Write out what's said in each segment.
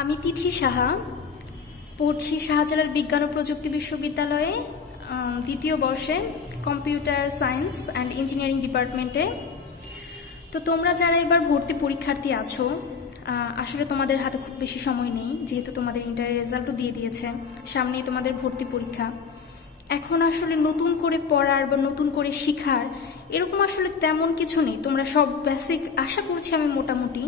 আমি তিথি সাহা পড়ছি শাহজালাল বিজ্ঞান ও প্রযুক্তি বিশ্ববিদ্যালয়ে দ্বিতীয় বর্ষে কম্পিউটার সায়েন্স অ্যান্ড ইঞ্জিনিয়ারিং ডিপার্টমেন্টে। তো তোমরা যারা এবার ভর্তি পরীক্ষার্থী আছো, আসলে তোমাদের হাতে খুব বেশি সময় নেই, যেহেতু তোমাদের ইন্টারের রেজাল্টও দিয়ে দিয়েছে, সামনেই তোমাদের ভর্তি পরীক্ষা। এখন আসলে নতুন করে পড়ার বা নতুন করে শেখার এরকম আসলে তেমন কিছু নেই। তোমরা সব বেসিক আশা করছি আমি মোটামুটি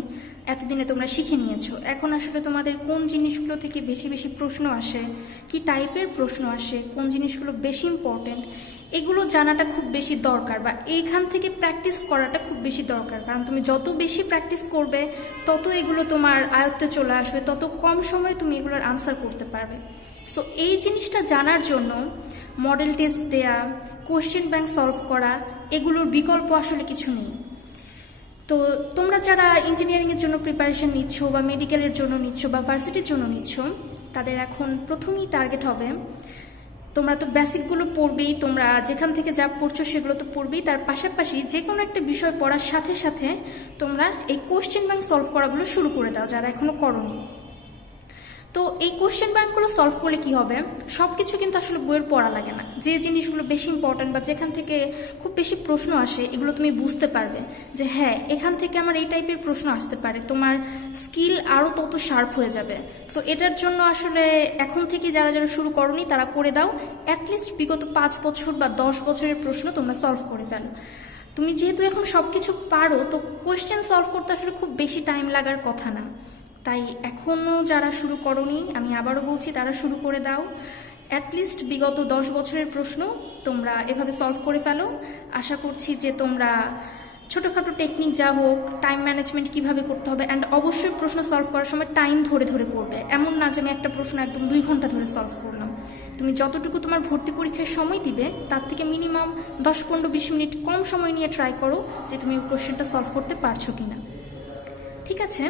এতদিনে তোমরা শিখে নিয়েছো। এখন আসলে তোমাদের কোন জিনিসগুলো থেকে বেশি বেশি প্রশ্ন আসে, কি টাইপের প্রশ্ন আসে, কোন জিনিসগুলো বেশি ইম্পর্টেন্ট, এগুলো জানাটা খুব বেশি দরকার, বা এইখান থেকে প্র্যাকটিস করাটা খুব বেশি দরকার। কারণ তুমি যত বেশি প্র্যাকটিস করবে তত এগুলো তোমার আয়ত্তে চলে আসবে, তত কম সময়ে তুমি এগুলোর আনসার করতে পারবে। সো এই জিনিসটা জানার জন্য মডেল টেস্ট দেয়া, কোশ্চেন ব্যাংক সলভ করা, এগুলোর বিকল্প আসলে কিছু নেই। তো তোমরা যারা ইঞ্জিনিয়ারিংয়ের জন্য প্রিপারেশন নিচ্ছ, বা মেডিকেলের জন্য নিচ্ছ, বা ভার্সিটির জন্য নিচ্ছ, তাদের এখন প্রথমেই টার্গেট হবে, তোমরা তো বেসিকগুলো পড়বেই, তোমরা যেখান থেকে যা পড়ছো সেগুলো তো পড়বেই, তার পাশাপাশি যে কোনো একটা বিষয় পড়ার সাথে সাথে তোমরা এই কোশ্চেন ব্যাংক সলভ করাগুলো শুরু করে দাও, যারা এখনো করোনি। তো এই কোশ্চেন ব্যাংকগুলো সলভ করলে কি হবে, সব কিছু কিন্তু আসলে বইয়ের পড়া লাগে না। যে জিনিসগুলো বেশি ইম্পর্টেন্ট বা যেখান থেকে খুব বেশি প্রশ্ন আসে, এগুলো তুমি বুঝতে পারবে যে হ্যাঁ, এখান থেকে আমার এই টাইপের প্রশ্ন আসতে পারে। তোমার স্কিল আরও তত শার্প হয়ে যাবে। সো এটার জন্য আসলে এখন থেকে যারা যারা শুরু করোনি তারা করে দাও, অ্যাটলিস্ট বিগত 5 বছর বা 10 বছরের প্রশ্ন তোমরা সলভ করে ফেলো। তুমি যেহেতু এখন সব কিছু পারো, তো কোয়েশ্চেন সলভ করতে আসলে খুব বেশি টাইম লাগার কথা না। তাই এখনও যারা শুরু করোনি, আমি আবারও বলছি, তারা শুরু করে দাও। অ্যাটলিস্ট বিগত 10 বছরের প্রশ্ন তোমরা এভাবে সলভ করে ফেলো। আশা করছি যে তোমরা ছোটোখাটো টেকনিক যা হোক, টাইম ম্যানেজমেন্ট কিভাবে করতে হবে, অ্যান্ড অবশ্যই প্রশ্ন সলভ করার সময় টাইম ধরে ধরে করবে। এমন না যে আমি একটা প্রশ্ন একদম 2 ঘন্টা ধরে সলভ করলাম। তুমি যতটুকু তোমার ভর্তি পরীক্ষার সময় দিবে, তার থেকে মিনিমাম 10, 15, 20 মিনিট কম সময় নিয়ে ট্রাই করো যে তুমি কোশ্চেনটা সলভ করতে পারছো কিনা। ঠিক আছে?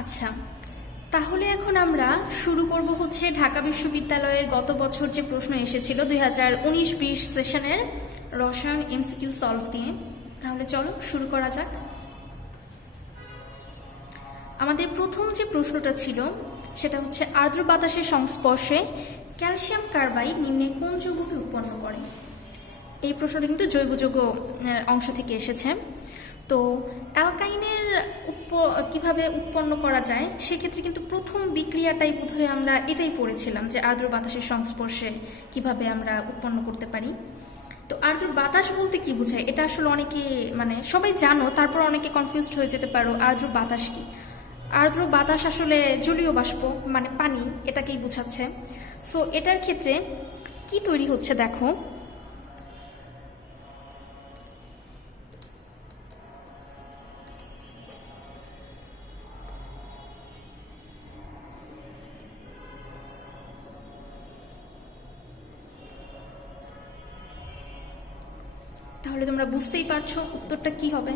আচ্ছা, তাহলে এখন আমরা শুরু করব হচ্ছে ঢাকা বিশ্ববিদ্যালয়ের গত বছর যে প্রশ্ন এসেছিল 2019-20 সেশনের রসায়ন এমসিকিউ সলভ দিয়ে। তাহলে চলো শুরু করা যাক। আমাদের প্রথম যে প্রশ্নটা ছিল সেটা হচ্ছে, আর্দ্র বাতাসের সংস্পর্শে ক্যালসিয়াম কার্বাইড নিম্নে কোন যৌগকে উৎপন্ন করে? এই প্রশ্নটা কিন্তু জৈব যৌগ অংশ থেকে এসেছে। তো অ্যালকাইনের কিভাবে উৎপন্ন করা যায়, সেক্ষেত্রে কিন্তু প্রথম বিক্রিয়াটাই বোধহয় আমরা এটাই পড়েছিলাম, যে আর্দ্র বাতাসের সংস্পর্শে কিভাবে আমরা উৎপন্ন করতে পারি। তো আর্দ্র বাতাস বলতে কি বোঝায়, এটা আসলে অনেকে সবাই জানো, তারপর অনেকে কনফিউজড হয়ে যেতে পারো আর্দ্র বাতাস কি। আর্দ্র বাতাস আসলে জলীয় বাষ্প, পানি, এটাকেই বোঝাচ্ছে। সো এটার ক্ষেত্রে কি তৈরি হচ্ছে দেখো, তাহলে তোমরা বুঝতেই পারছো উত্তরটা কি হবে।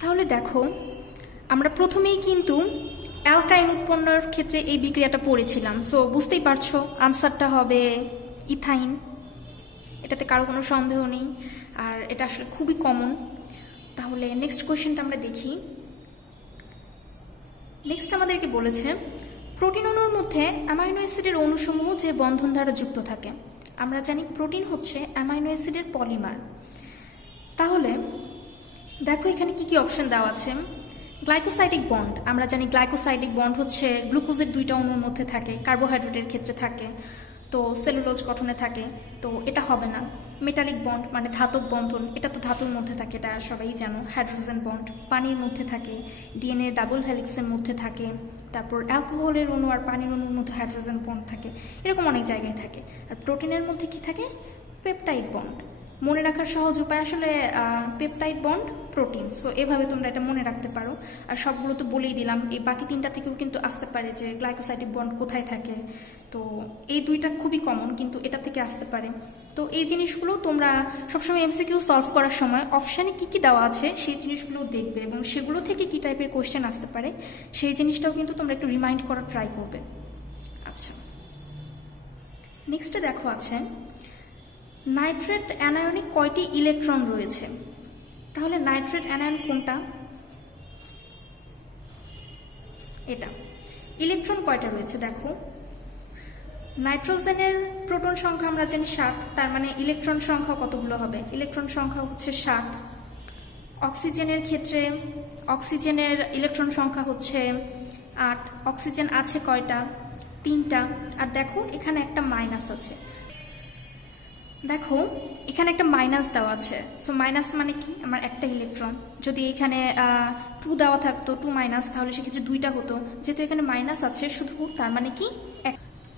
তাহলে দেখো, আমরা প্রথমেই কিন্তু অ্যালকাইন উৎপন্নের ক্ষেত্রে এই বিক্রিয়াটা পড়েছিলাম। সো বুঝতেই পারছো আনসারটা হবে ইথাইন। এটাতে কারো কোনো সন্দেহ নেই, আর এটা আসলে খুবই কমন। তাহলে নেক্সট কোয়েশ্চেনটা আমরা দেখি। নেক্সট আমাদেরকে বলেছে, প্রোটিন অণুর মধ্যে অ্যামাইনো অ্যাসিডের অণুসমূহ যে বন্ধন দ্বারা যুক্ত থাকে। আমরা জানি প্রোটিন হচ্ছে অ্যামাইনো অ্যাসিডের পলিমার। তাহলে দেখো এখানে কি কি অপশন দেওয়া আছে। গ্লাইকোসাইডিক বন্ড, আমরা জানি গ্লাইকোসাইডিক বন্ড হচ্ছে গ্লুকোজের 2টা অণুর মধ্যে থাকে, কার্বোহাইড্রেটের ক্ষেত্রে থাকে, তো সেলুলোজ গঠনে থাকে, তো এটা হবে না। মেটালিক বন্ড ধাতব বন্ধন, এটা তো ধাতুর মধ্যে থাকে, এটা সবাই জানো। হাইড্রোজেন বন্ড পানির মধ্যে থাকে, ডিএনএ ডাবল হেলিক্সের মধ্যে থাকে, তারপর অ্যালকোহলের অণু আর পানির অণুর মধ্যে হাইড্রোজেন বন্ড থাকে, এরকম অনেক জায়গায় থাকে। আর প্রোটিনের মধ্যে কি থাকে, পেপটাইড বন্ড। মনে রাখার সহজ উপায় আসলে পেপটাইড বন্ড প্রোটিন। সো এভাবে তোমরা এটা মনে রাখতে পারো। আর সবগুলো তো বলেই দিলাম, এই বাকি 3টা থেকেও কিন্তু আসতে পারে যে গ্লাইকোসাইডিক বন্ড কোথায় থাকে। তো এই 2টা খুবই কমন, কিন্তু এটা থেকে আসতে পারে। তো এই জিনিসগুলো তোমরা সবসময় এমসিকিউ সলভ করার সময় অপশানে কি কি দেওয়া আছে সেই জিনিসগুলো দেখবে, এবং সেগুলো থেকে কি টাইপের কোয়েশ্চেন আসতে পারে সেই জিনিসটাও কিন্তু তোমরা একটু রিমাইন্ড করার ট্রাই করবে। আচ্ছা, নেক্সটে দেখো আছে, নাইট্রেট অ্যানায়নে কয়টি ইলেকট্রন রয়েছে? তাহলে নাইট্রেট অ্যানায়ন কোনটা? এটা। ইলেকট্রন কয়টা রয়েছে দেখো, নাইট্রোজেনের প্রোটন সংখ্যা আমরা জানি 7, তার মানে ইলেকট্রন সংখ্যা কতগুলো হবে, ইলেকট্রন সংখ্যা হচ্ছে 7। অক্সিজেনের ক্ষেত্রে অক্সিজেনের ইলেকট্রন সংখ্যা হচ্ছে 8, অক্সিজেন আছে কয়টা, 3টা। আর দেখো এখানে একটা মাইনাস আছে, দেখো এখানে একটা মাইনাস দেওয়া আছে। সো মাইনাস মানে কি, আমার একটা ইলেকট্রন। যদি এখানে 2 দেওয়া থাকতো 2 মাইনাস, তাহলে সেক্ষেত্রে 2টা হতো। যেহেতু এখানে মাইনাস আছে শুধু, তার মানে কি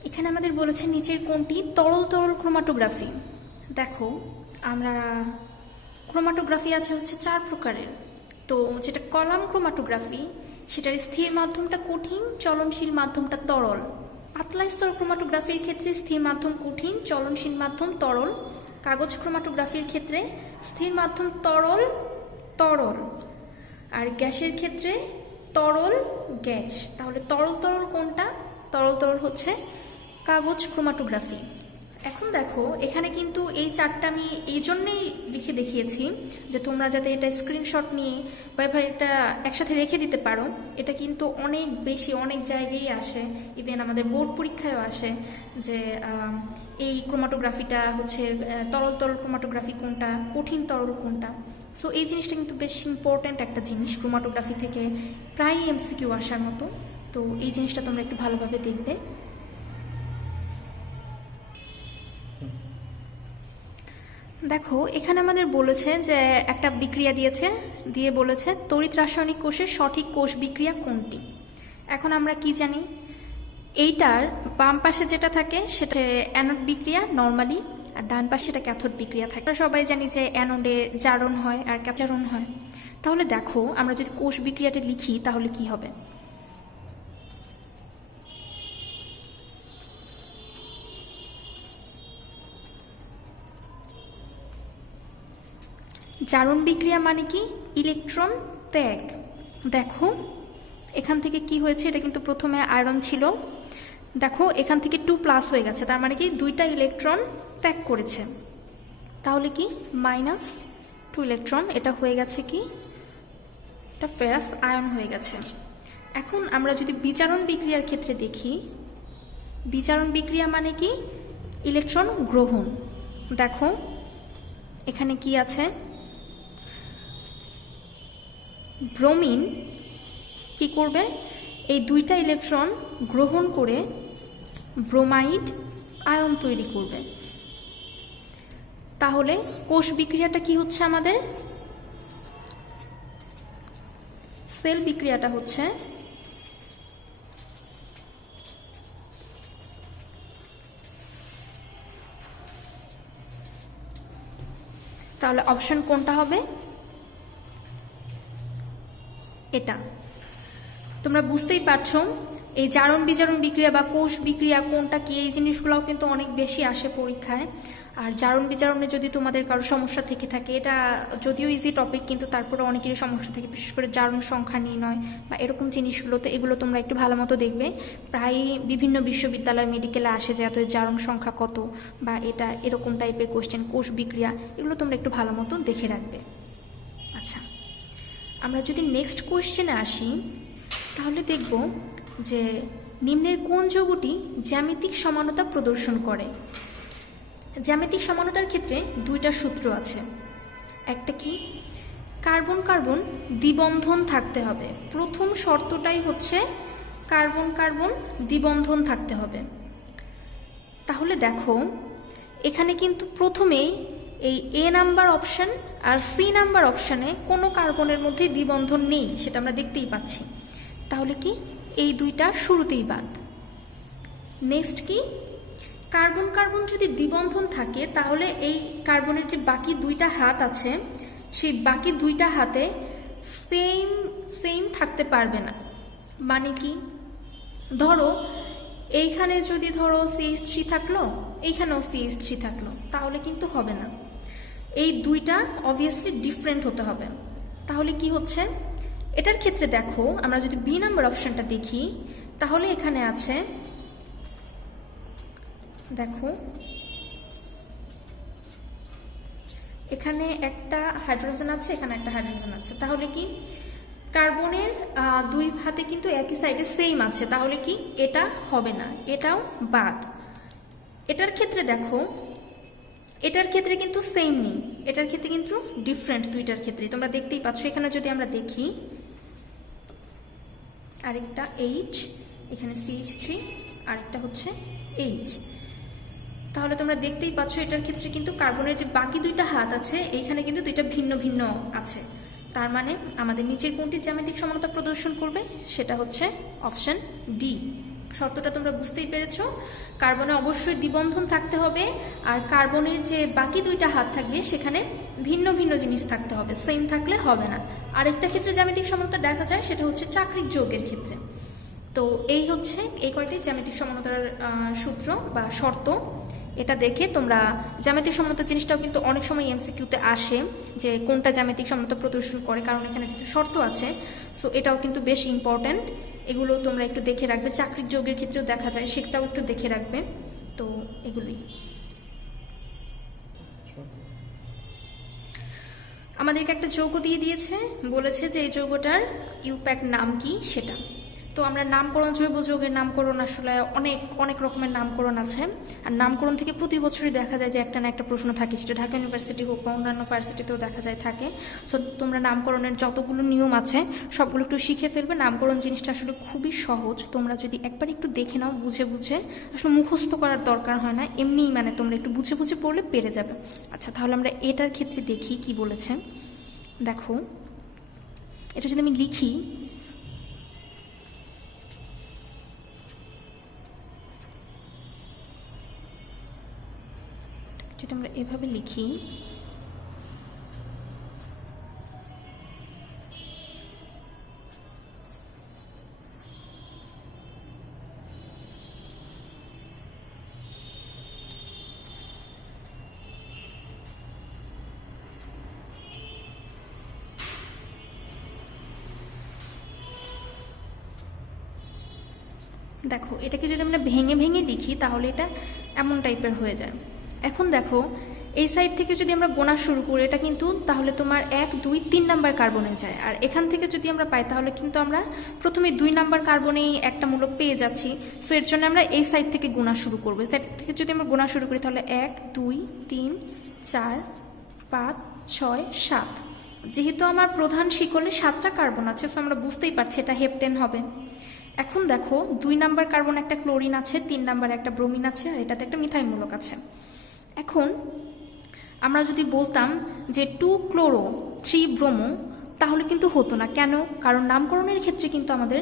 এখানে আমাদের বলেছে নিচের কোনটি তরল তরল ক্রোমাটোগ্রাফি। দেখো আমরা ক্রোমাটোগ্রাফি আছে হচ্ছে 4 প্রকারের। তো যেটা কলাম ক্রোমাটোগ্রাফি, সেটার স্থির মাধ্যমটা কঠিন, চলনশীল মাধ্যমটা তরল। পাতলা স্তর ক্রোমাটোগ্রাফির ক্ষেত্রে স্থির মাধ্যম কঠিন, চলনশীল মাধ্যম তরল। কাগজ ক্রোমাটোগ্রাফির ক্ষেত্রে স্থির মাধ্যম তরল তরল, আর গ্যাসের ক্ষেত্রে তরল গ্যাস। তাহলে তরল তরল কোনটা, তরল তরল হচ্ছে কাগজ ক্রোমাটোগ্রাফি। এখন দেখো এখানে কিন্তু এই 4টা আমি এই জন্যেই লিখে দেখিয়েছি যে তোমরা যাতে এটা স্ক্রিনশট নিয়ে বা এটা একসাথে রেখে দিতে পারো। এটা কিন্তু অনেক বেশি অনেক জায়গায় আসে, ইভেন আমাদের বোর্ড পরীক্ষায়ও আসে যে এই ক্রোমাটোগ্রাফিটা হচ্ছে তরল তরল ক্রোমাটোগ্রাফি কোনটা, কঠিন তরল কোনটা। সো এই জিনিসটা কিন্তু বেশ ইম্পর্ট্যান্ট একটা জিনিস, ক্রোমাটোগ্রাফি থেকে প্রায় এমসিকিউ আসার মতো। তো এই জিনিসটা তোমরা একটু ভালোভাবে দেখবে। দেখো এখানে আমাদের বলেছে যে একটা বিক্রিয়া দিয়ে বলেছে তড়িৎ রাসায়নিক কোষের সঠিক কোষ বিক্রিয়া কোনটি। এখন আমরা কি জানি, এইটার বাম পাশে যেটা থাকে সেটা অ্যানোড বিক্রিয়া নরমালি, আর ডান পাশে সেটা ক্যাথোড বিক্রিয়া থাকে। আমরা সবাই জানি যে অ্যানোডে জারণ হয় আর ক্যাথোডে হয়। তাহলে দেখো আমরা যদি কোষ বিক্রিয়াটা লিখি তাহলে কি হবে, জারণ বিক্রিয়া মানে কি ইলেকট্রন ত্যাগ। দেখো এখান থেকে কি হয়েছে, এটা কিন্তু প্রথমে আয়রন ছিল, দেখো এখান থেকে 2+ হয়ে গেছে, তার মানে কি 2টা ইলেকট্রন ত্যাগ করেছে। তাহলে কি -2 ইলেকট্রন, এটা হয়ে গেছে কি, এটা ফেরাস আয়ন হয়ে গেছে। এখন আমরা যদি বিজারণ বিক্রিয়ার ক্ষেত্রে দেখি, বিজারণ বিক্রিয়া মানে কি ইলেকট্রন গ্রহণ। দেখো এখানে কি আছে, ব্রোমিন কি করবে, এই 2টা ইলেকট্রন গ্রহণ করে ব্রোমাইড আয়ন তৈরি করবে। তাহলে কোষ বিক্রিয়াটা কি হচ্ছে, আমাদের সেল বিক্রিয়াটা হচ্ছে তাহলে অপশন কোনটা হবে, এটা। তোমরা বুঝতেই পারছো এই জারণ বিজারণ বিক্রিয়া বা কোষ বিক্রিয়া কোনটা কি, এই জিনিসগুলোও কিন্তু অনেক বেশি আসে পরীক্ষায়। আর জারণ বিজারণে যদি তোমাদের কারো সমস্যা থেকে থাকে, এটা যদিও ইজি টপিক কিন্তু তারপরে অনেকেরই সমস্যা থাকে, বিশেষ করে জারণ সংখ্যা নির্ণয় বা এরকম জিনিসগুলোতে। এগুলো তোমরা একটু ভালো মতো দেখবে, প্রায় বিভিন্ন বিশ্ববিদ্যালয় মেডিকেলে আসে যে এত জারণ সংখ্যা কত বা এটা এরকম টাইপের কোশ্চেন, কোষ বিক্রিয়া, এগুলো তোমরা একটু ভালো মতো দেখে রাখবে। আচ্ছা, আমরা যদি নেক্সট কোশ্চেনে আসি তাহলে দেখব যে নিম্নের কোন যৌগটি জ্যামিতিক সমানতা প্রদর্শন করে। জ্যামিতিক সমানতার ক্ষেত্রে 2টা সূত্র আছে। একটা কি, কার্বন কার্বন দ্বিবন্ধন থাকতে হবে। প্রথম শর্তটাই হচ্ছে কার্বন কার্বন দ্বিবন্ধন থাকতে হবে। তাহলে দেখো এখানে কিন্তু প্রথমেই এই A নাম্বার অপশন আর C নাম্বার অপশানে কোনো কার্বনের মধ্যে দ্বিবন্ধন নেই, সেটা আমরা দেখতেই পাচ্ছি। তাহলে কি এই 2টা শুরুতেই বাদ। নেক্সট কি, কার্বন কার্বন যদি দ্বিবন্ধন থাকে তাহলে এই কার্বনের যে বাকি 2টা হাত আছে সেই বাকি 2টা হাতে সেম থাকতে পারবে না। মানে কি, ধরো এইখানে যদি ধরো CH3 থাকলো, এইখানেও CH3 থাকলো, তাহলে কিন্তু হবে না। এই 2টা অবভিয়াসলি ডিফারেন্ট হতে হবে। তাহলে কি হচ্ছে, এটার ক্ষেত্রে দেখো আমরা যদি B নাম্বার অপশনটা দেখি তাহলে এখানে আছে, দেখো এখানে একটা হাইড্রোজেন আছে, এখানে একটা হাইড্রোজেন আছে। তাহলে কি কার্বনের দুই হাতে কিন্তু একই সাইডে সেম আছে, তাহলে কি এটা হবে না, এটাও বাদ। এটার ক্ষেত্রে দেখো, এটার ক্ষেত্রে কিন্তু সেম নেই, এটার ক্ষেত্রে কিন্তু ডিফারেন্ট, দুইটার ক্ষেত্রে তোমরা দেখতেই পাচ্ছ। এখানে যদি আমরা দেখি আরেকটা H, এখানে CH3, আরেকটা হচ্ছে H, তাহলে তোমরা দেখতেই পাচ্ছ এটার ক্ষেত্রে কিন্তু কার্বনের যে বাকি দুইটা হাত আছে এখানে কিন্তু দুইটা ভিন্ন ভিন্ন আছে। তার মানে আমাদের নিচের কোনটি জ্যামিতিক সমানতা প্রদর্শন করবে, সেটা হচ্ছে অপশন ডি। শর্তটা তোমরা বুঝতেই পেরেছো। কার্বনে অবশ্যই দ্বিবন্ধন থাকতে হবে, আর কার্বনের যে বাকি দুইটা হাত থাকবে সেখানে ভিন্ন ভিন্ন জিনিস থাকতে হবে, সেম থাকলে হবে না। আরেকটা ক্ষেত্রে জ্যামিতিক সমানতা দেখা যায়, সেটা হচ্ছে চাকরিক যৌগের ক্ষেত্রে। তো এই হচ্ছে এই কয়টি জ্যামিতিক সমানতার সূত্র বা শর্ত। এটা দেখে তোমরা জ্যামিতিক সমানতা জিনিসটাও কিন্তু অনেক সময় এমসিকিউতে আসে যে কোনটা জ্যামিতিক সমানতা প্রদর্শন করে, কারণ এখানে যেহেতু শর্ত আছে, সো এটাও কিন্তু বেশ ইম্পর্ট্যান্ট। এগুলো তোমরা একটু দেখে রাখবে, চাকরির যৌগের ক্ষেত্রেও দেখা যায়, সেটাও একটু দেখে রাখবে। তো এগুলোই আমাদেরকে একটা যৌগ দিয়ে দিয়েছে, বলেছে যে এই যৌগটার ইউপ্যাক নাম কি সেটা। তো আমরা নামকরণ, জৈব যৌগের নামকরণ আসলে অনেক অনেক রকমের নামকরণ আছে, আর নামকরণ থেকে প্রতি বছরই দেখা যায় যে একটা না একটা প্রশ্ন থাকে, সেটা ঢাকা ইউনিভার্সিটি হোক বা অন্যান্য ভার্সিটিতেও দেখা যায় থাকে। সো তোমরা নামকরণের যতগুলো নিয়ম আছে সবগুলো একটু শিখে ফেলবে। নামকরণ জিনিসটা আসলে খুবই সহজ, তোমরা যদি একবার একটু দেখে নাও বুঝে বুঝে, আসলে মুখস্থ করার দরকার হয় না, এমনিই মানে তোমরা একটু বুঝে বুঝে পড়লে পেরে যাবে। আচ্ছা, তাহলে আমরা এটার ক্ষেত্রে দেখি কি বলেছে। দেখো, এটা যদি আমি লিখি, যেটা আমরা এভাবে লিখি, দেখো এটাকে যদি আমরা ভেঙে ভেঙে লিখি তাহলে এটা এমন টাইপের হয়ে যায়। এখন দেখো এই সাইড থেকে যদি আমরা গোনা শুরু করি, এটা কিন্তু তাহলে তোমার 1, 2, 3 নাম্বার কার্বনে যায়, আর এখান থেকে যদি আমরা পাই তাহলে কিন্তু আমরা প্রথমে 2 নাম্বার কার্বনেই একটা মূলক পেয়ে যাচ্ছি। সো এর জন্য আমরা এই সাইড থেকে গোনা শুরু করবো। সাইড থেকে যদি আমরা গোনা শুরু করি তাহলে 1, 2, 3, 4, 5, 6, 7। যেহেতু আমার প্রধান শিকলে 7টা কার্বন আছে, সো আমরা বুঝতেই পারছি এটা হেপটেন হবে। এখন দেখো 2 নাম্বার কার্বন একটা ক্লোরিন আছে, 3 নাম্বার একটা ব্রোমিন আছে, আর এটাতে একটা মিথাইল মূলক আছে। এখন আমরা যদি বলতাম যে 2 ক্লোরো 3 ব্রোমো, তাহলে কিন্তু হতো না। কেন? কারণ নামকরণের ক্ষেত্রে কিন্তু আমাদের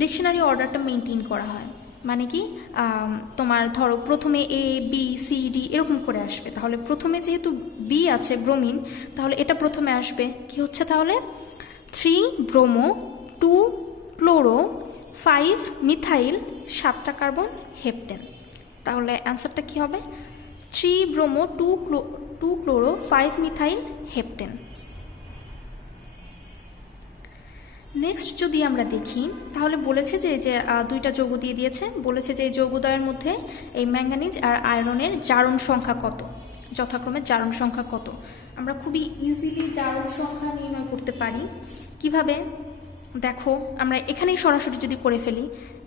ডিকশনারি অর্ডারটা মেনটেন করা হয়। মানে কি, তোমার ধরো প্রথমে A, B, C, D এরকম করে আসবে। তাহলে প্রথমে যেহেতু B আছে ব্রোমিন, তাহলে এটা প্রথমে আসবে। কি হচ্ছে তাহলে? 3 ব্রোমো, 2 ক্লোরো, 5 মিথাইল, 7টা কার্বন, হেপটেন। তাহলে অ্যান্সারটা কি হবে? 3 bromo, 2 chloro, 5 methyl, heptane. Next যদি আমরা দেখি তাহলে বলেছে যে দুইটা যৌগ দিয়ে দিয়েছে, বলেছে যে এই যৌগদ্বয়ের মধ্যে এই ম্যাঙ্গানিজ আর আয়রনের জারণ সংখ্যা কত, যথাক্রমে জারণ সংখ্যা কত। আমরা খুবই ইজিলি জারণ সংখ্যা নির্ণয় করতে পারি। কিভাবে? দেখো আমরা এখানেই সরাসরি যদি করে ফেলি,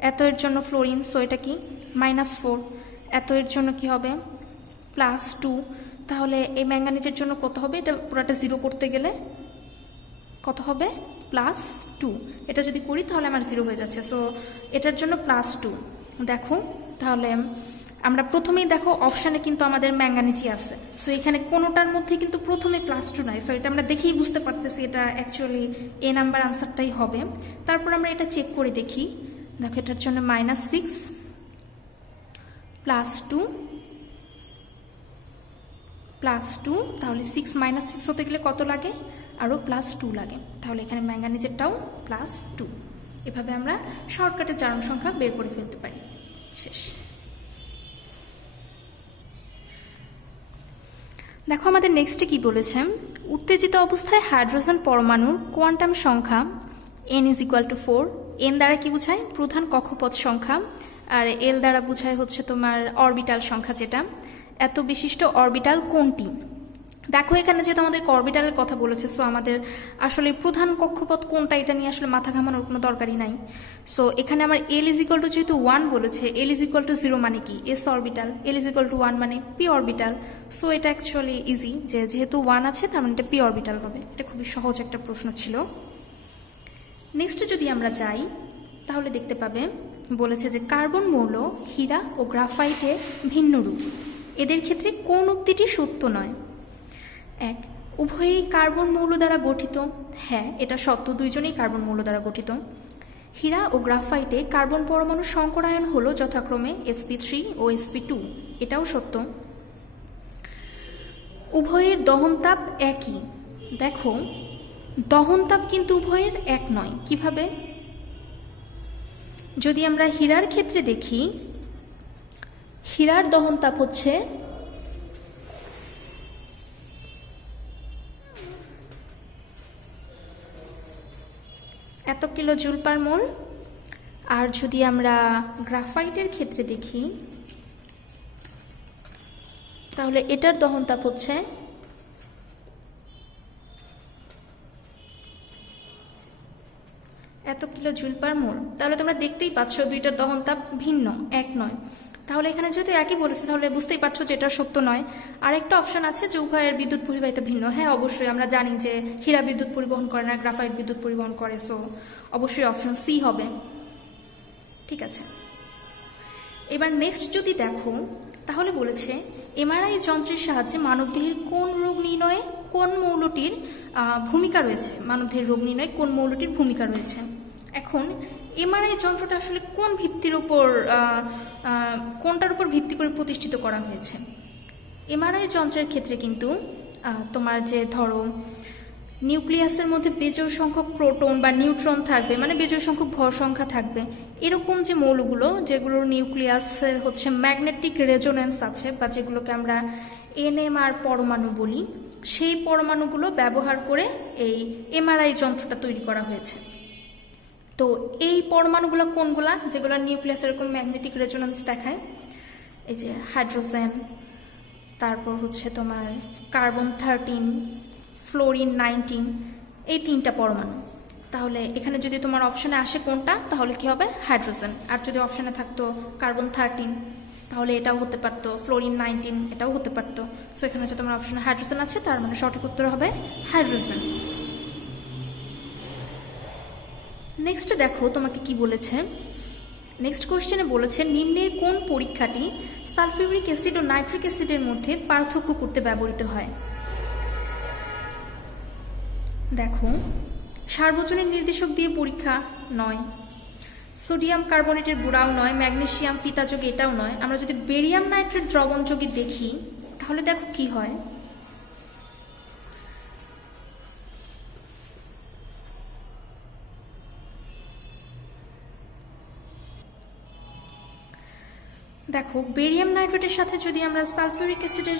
এত এর জন্য ফ্লোরিন, সো এটা কি -4, এত এর জন্য কি হবে +2, তাহলে এই ম্যাঙ্গানিজের জন্য কত হবে? এটা পুরোটা 0 করতে গেলে কত হবে? +2। এটা যদি করি তাহলে আমার 0 হয়ে যাচ্ছে, সো এটার জন্য +2। দেখো তাহলে আমরা প্রথমেই দেখো অপশানে কিন্তু আমাদের ম্যাঙ্গানিজই আছে, সো এখানে কোনোটার মধ্যে কিন্তু প্রথমে +2 নাই। সো এটা আমরা দেখেই বুঝতে পারতেছি এটা অ্যাকচুয়ালি এ নাম্বার আনসারটাই হবে। তারপর আমরা এটা চেক করে দেখি। দেখো এটার জন্য -6 +2 +2, তাহলে 6 - 6 হতে গেলে কত লাগে? আরও +2 লাগে। তাহলে এখানে ম্যাঙ্গানিজেরটাও +2। এভাবে আমরা শর্টকাটে জারণ সংখ্যা বের করে ফেলতে পারি। শেষ। দেখো আমাদের নেক্সটে কি বলেছে, উত্তেজিত অবস্থায় হাইড্রোজেন পরমাণুর কোয়ান্টাম সংখ্যা n = 4। n দ্বারা কি বোঝায়? প্রধান কক্ষপথ সংখ্যা, আর l দ্বারা বোঝায় হচ্ছে তোমার অরবিটাল সংখ্যা, যেটা এত বিশিষ্ট অরবিটাল কোনটি। দেখো এখানে যেহেতু আমাদের অরবিটালের কথা বলেছে, সো আমাদের আসলে প্রধান কক্ষপথ কোনটা এটা নিয়ে আসলে মাথা ঘামানোর কোনো দরকারই নাই। সো এখানে আমার এল ইজ ইকুয়াল টু যেহেতু 1 বলেছে, এল ইজ ইকুয়াল টু 0 মানে কি S orbital, L is equal to 1 মানে পি অরবিটাল। সো এটা অ্যাকচুয়ালি ইজি, যে যেহেতু 1 আছে তার মানে এটা পি অরবিটাল হবে। এটা খুবই সহজ একটা প্রশ্ন ছিল। নেক্সট যদি আমরা যাই তাহলে দেখতে পাবে বলেছে যে কার্বন মৌল, হীরা ও গ্রাফাইটে ভিন্ন রূপ, এদের ক্ষেত্রে কোন উক্তিটি সত্য নয়? 1, উভয়ই কার্বন মৌল দ্বারা গঠিত। হ্যাঁ, এটা সত্য, দুইজনেই কার্বন মৌল দ্বারা গঠিত। হীরা ও গ্রাফাইটে কার্বন পরমাণু সংকরায়ন হলো যথাক্রমে sp3 ও sp2, এটাও সত্য। উভয়ের দহনতাপ একই। দেখো দহনতাপ কিন্তু উভয়ের এক নয়। কিভাবে? যদি আমরা হীরার ক্ষেত্রে দেখি, হীরার দহনতাপ হচ্ছে এত কিলো জুল পার মোল, আর যদি আমরা গ্রাফাইটের ক্ষেত্রে দেখি তাহলে এটার দহনতাপ হচ্ছে এত কিলো জুল পার মোল। তাহলে তোমরা দেখতেই পাচ্ছ দুইটার দহনতাপ ভিন্ন, এক নয়। তাহলে এখানে যেহেতু একই বলেছে তাহলে বুঝতেই পারছো যে এটা সত্য নয়। আরেকটা অপশন আছে যে উভয়ের বিদ্যুৎ পরিবাহিতা ভিন্ন। হ্যাঁ অবশ্যই, আমরা জানি যে হীরা বিদ্যুৎ পরিবহন করে না, গ্রাফাইট বিদ্যুৎ পরিবহন করে। সো অবশ্যই অপশন সি হবে। ঠিক আছে, এবার নেক্সট যদি দেখো তাহলে বলেছে এমআরআই যন্ত্রের সাহায্যে মানবদেহের কোন রোগ নির্ণয়ে কোন মৌলটির ভূমিকা রয়েছে, মানবদেহের রোগ নির্ণয়ে কোন মৌলটির ভূমিকা রয়েছে। এখন এমআরআই যন্ত্রটা আসলে কোন ভিত্তির উপর, কোনটার উপর ভিত্তি করে প্রতিষ্ঠিত করা হয়েছে? এমআরআই যন্ত্রের ক্ষেত্রে কিন্তু তোমার যে ধরো নিউক্লিয়াসের মধ্যে বেজোড় সংখ্যক প্রোটন বা নিউট্রন থাকবে, মানে বেজোড় সংখ্যক ভর সংখ্যা থাকবে, এরকম যে মৌলগুলো যেগুলোর নিউক্লিয়াসের হচ্ছে ম্যাগনেটিক রেজোনেন্স আছে, বা যেগুলোকে আমরা এনএমআর পরমাণু বলি, সেই পরমাণুগুলো ব্যবহার করে এই এমআরআই যন্ত্রটা তৈরি করা হয়েছে। তো এই পরমাণুগুলো কোনগুলা, যেগুলো নিউক্লিয়াস এরকম ম্যাগনেটিক রেজোনেন্স দেখায়? এই যে হাইড্রোজেন, তারপর হচ্ছে তোমার কার্বন 13, ফ্লোরিন 19, এই 3টা পরমাণু। তাহলে এখানে যদি তোমার অপশানে আসে কোনটা, তাহলে কি হবে? হাইড্রোজেন। আর যদি অপশানে থাকতো কার্বন 13 তাহলে এটাও হতে পারতো, ফ্লোরিন 19 এটাও হতে পারতো। সো এখানে যদি তোমার অপশানে হাইড্রোজেন আছে তার মানে সঠিক উত্তর হবে হাইড্রোজেন। নেক্সট দেখো তোমাকে কি বলেছে। নেক্সট কোশ্চেনে বলেছে নিম্নের কোন পরীক্ষাটি সালফিউরিক অ্যাসিড ও নাইট্রিক অ্যাসিডের মধ্যে পার্থক্য করতে ব্যবহৃত হয়? দেখো সার্বজনীন নির্দেশক দিয়ে পরীক্ষা নয়, সোডিয়াম কার্বনেটের গুঁড়াও নয়, ম্যাগনেসিয়াম ফিতাযোগ এটাও নয়। আমরা যদি বেরিয়াম নাইট্রেট দ্রবণযোগী দেখি তাহলে দেখো কি হয়। দেখো বেরিয়াম নাইট্রেটের সাথে যদি আমরা সালফিউরিক অ্যাসিডের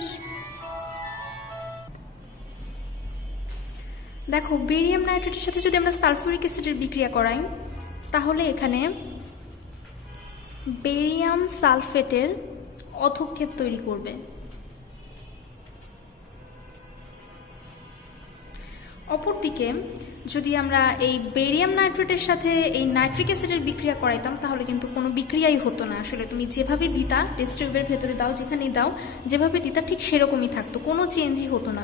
সালফিউরিক অ্যাসিডের বিক্রিয়া করাই তাহলে এখানে বেরিয়াম সালফেটের অধক্ষেপ তৈরি করবে। অপরদিকে যদি আমরা এই বেরিয়াম নাইট্রেটের সাথে এই নাইট্রিক অ্যাসিডের বিক্রিয়া করাইতাম তাহলে কিন্তু কোনো বিক্রিয়াই হতো না। আসলে তুমি যেভাবে দিতা টেস্ট টিউবের ভেতরে দাও, যেখানেই দাও যেভাবে দিতা ঠিক সেরকমই থাকতো, কোনো চেঞ্জই হতো না।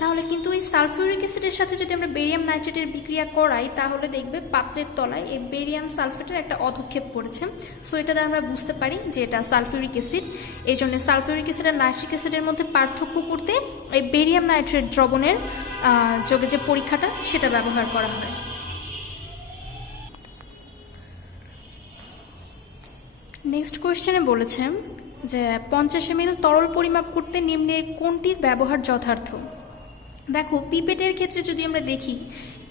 তাহলে কিন্তু এই সালফিউরিক অ্যাসিডের সাথে যদি আমরা বেরিয়াম নাইট্রেটের বিক্রিয়া করাই তাহলে দেখবে পাত্রের তলায় এই বেরিয়াম সালফেটের একটা অধক্ষেপ পড়েছে। সো এটা দ্বারা আমরা বুঝতে পারি যে এটা সালফিউরিক অ্যাসিড। এই জন্য সালফিউরিক অ্যাসিড আর নাইট্রিক অ্যাসিডের মধ্যে পার্থক্য করতে এই বেরিয়াম নাইট্রেট দ্রবণের যোগে যে পরীক্ষাটা সেটা ব্যবহার করা হয়। নেক্সট কোয়েশ্চেনে বলেছে যে 50 ml তরল পরিমাপ করতে নিম্নের কোনটির ব্যবহার যথার্থ? দেখো পিপেটের ক্ষেত্রে যদি আমরা দেখি,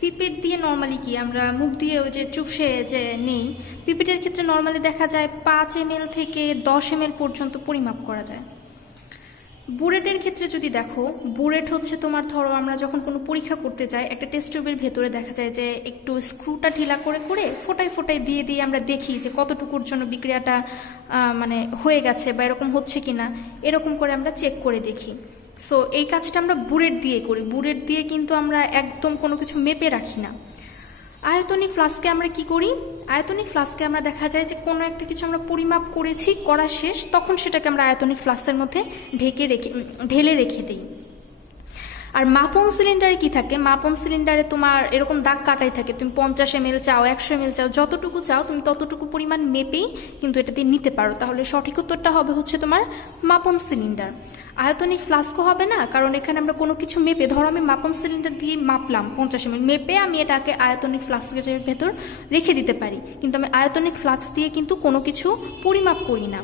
পিপেট দিয়ে নর্মালি কি আমরা মুখ দিয়ে ওই যে চুষে যে নেই, পিপেটের ক্ষেত্রে নর্মালি দেখা যায় 5 ml থেকে 10 ml পর্যন্ত পরিমাপ করা যায়। বুরেটের ক্ষেত্রে যদি দেখো, বুরেট হচ্ছে তোমার ধরো আমরা যখন কোনো পরীক্ষা করতে যাই একটা টেস্ট টিউবের ভেতরে দেখা যায় যে একটু স্ক্রুটা ঢিলা করে করে ফোটায় ফোটায় দিয়ে দিয়ে আমরা দেখি যে কতটুকুর জন্য বিক্রিয়াটা মানে হয়ে গেছে বা এরকম হচ্ছে কিনা, এরকম করে আমরা চেক করে দেখি। সো এই কাজটা আমরা বুলেট দিয়ে করি, বুলেট দিয়ে কিন্তু আমরা একদম কোনো কিছু মেপে রাখি না। আয়তনিক ফ্লাস্কে আমরা কি করি, আয়তনিক ফ্লাস্কে আমরা দেখা যায় যে কোনো একটা কিছু আমরা পরিমাপ করেছি, করা শেষ, তখন সেটাকে আমরা আয়তনিক ফ্লাস্কের মধ্যে ঢেলে রেখে দিই। আর মাপন সিলিন্ডারে কি থাকে, মাপন সিলিন্ডারে তোমার এরকম দাগ কাটাই থাকে, তুমি 50 ml চাও, 100 ml চাও, যতটুকু চাও তুমি ততটুকু পরিমাণ মেপেই কিন্তু এটাতে নিতে পারো। তাহলে সঠিক উত্তরটা হবে হচ্ছে তোমার মাপন সিলিন্ডার। আয়তনিক ফ্লাস্কও হবে না, কারণ এখানে আমরা কোনো কিছু মেপে, ধরো আমি মাপন সিলিন্ডার দিয়ে মাপলাম 50 ml, মেপে আমি এটাকে আয়তনিক ফ্লাস্কের ভেতর রেখে দিতে পারি, কিন্তু আমি আয়তনিক ফ্লাস্ক দিয়ে কিন্তু কোনো কিছু পরিমাপ করি না।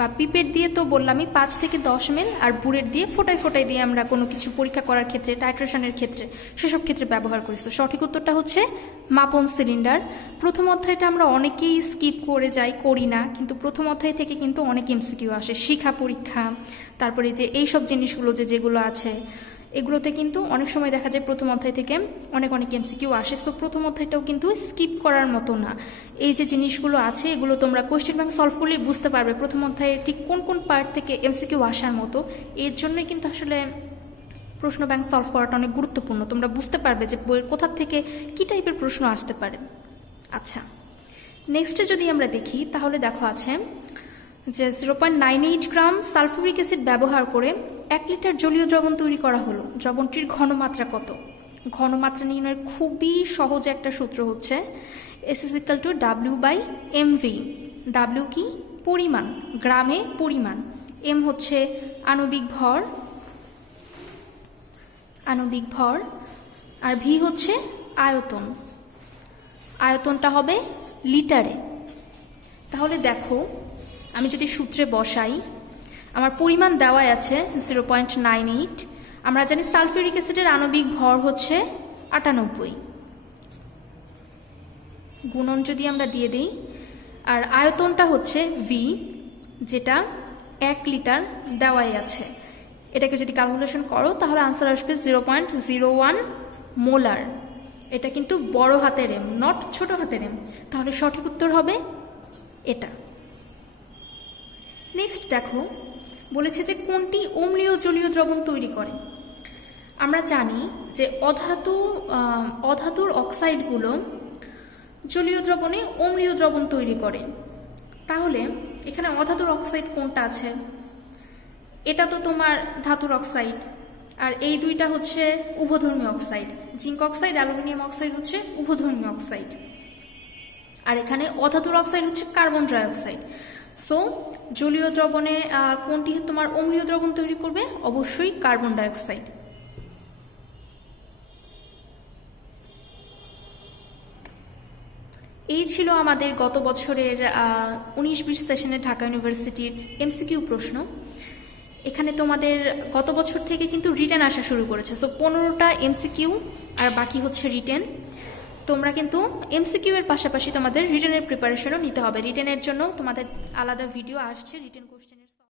বা পিপেট দিয়ে তো বললামই 5 থেকে 10 ml, আর বুলেট দিয়ে ফোটাই দিয়ে আমরা কোনো কিছু পরীক্ষা করার ক্ষেত্রে, টাইট্রেশনের ক্ষেত্রে, সেসব ক্ষেত্রে ব্যবহার করি। তো সঠিক উত্তরটা হচ্ছে মাপন সিলিন্ডার। প্রথম অধ্যায়টা আমরা অনেকেই স্কিপ করে যাই, করি না, কিন্তু প্রথম অধ্যায় থেকে কিন্তু অনেক এমসিকিউ আসে, শিখা পরীক্ষা, তারপরে যে এইসব জিনিসগুলো যেগুলো আছে এগুলোতে কিন্তু অনেক সময় দেখা যায় প্রথম অধ্যায় থেকে অনেক এমসিকিউ আসে। তো প্রথম অধ্যায়টাও কিন্তু স্কিপ করার মতো না। এই যে জিনিসগুলো আছে এগুলো তোমরা কোয়েশ্চেন ব্যাংক সলভ করলেই বুঝতে পারবে প্রথম অধ্যায়ে ঠিক কোন পার্ট থেকে এমসিকিউ আসার মতো। এর জন্যই কিন্তু আসলে প্রশ্ন ব্যাংক সলভ করাটা অনেক গুরুত্বপূর্ণ। তোমরা বুঝতে পারবে যে বইয়ের কোথা থেকে কি টাইপের প্রশ্ন আসতে পারে। আচ্ছা, নেক্সটে যদি আমরা দেখি তাহলে দেখো আছে যে 0.98 গ্রাম সালফুরিক অ্যাসিড ব্যবহার করে 1 লিটার জলীয় দ্রবণ তৈরি করা হলো। দ্রবণটির ঘনমাত্রা কত? ঘনমাত্রা নির্ণয়ের খুবই সহজ একটা সূত্র হচ্ছে S=W/mv। W কি? পরিমাণ, গ্রামে পরিমাণ, M হচ্ছে আণবিক ভর, আর V হচ্ছে আয়তন, আয়তনটা হবে লিটারে। তাহলে দেখো আমি যদি সূত্রে বসাই, আমার পরিমাণ দেওয়াই আছে 0.98, আমরা জানি সালফিউরিক অ্যাসিডের আণবিক ভর হচ্ছে 98, গুণন যদি আমরা দিয়ে দিই, আর আয়তনটা হচ্ছে V, যেটা 1 লিটার দেওয়াই আছে। এটাকে যদি ক্যালকুলেশন করো তাহলে আনসার আসবে 0.01 মোলার। এটা কিন্তু বড় হাতের M, নট ছোট হাতের M। তাহলে সঠিক উত্তর হবে এটা। নেক্সট দেখো বলেছে যে কোনটি অম্লীয় জলীয় দ্রবণ তৈরি করে। আমরা জানি যে অধাতুর অক্সাইডগুলো জলীয় দ্রবণে অম্লীয় দ্রবণ তৈরি করে। তাহলে এখানে অধাতুর অক্সাইড কোনটা আছে? এটা তো তোমার ধাতুর অক্সাইড, আর এই দুইটা হচ্ছে উভধর্মী oxide. Zinc oxide, aluminium oxide হচ্ছে উভধর্মী অক্সাইড, আর এখানে অধাতুর অক্সাইড হচ্ছে কার্বন ডাই অক্সাইড। সো জলীয় দ্রবণে কোনটি তোমার অম্লীয় দ্রবণ তৈরি করবে? অবশ্যই কার্বন ডাই অক্সাইড। এই ছিল আমাদের গত বছরের 19-20 সেশনের ঢাকা ইউনিভার্সিটির এমসিকিউ প্রশ্ন। এখানে তোমাদের গত বছর থেকে কিন্তু রিটেন আসা শুরু করেছে। সো 15টা এমসিকিউ আর বাকি হচ্ছে রিটেন। তোমরা কিন্তু এমসিকিউ এর পাশাপাশি তোমাদের রিটেনের প্রিপারেশনও নিতে হবে। রিটেনের জন্য তোমাদের আলাদা ভিডিও আসছে, রিটেন কোশ্চেন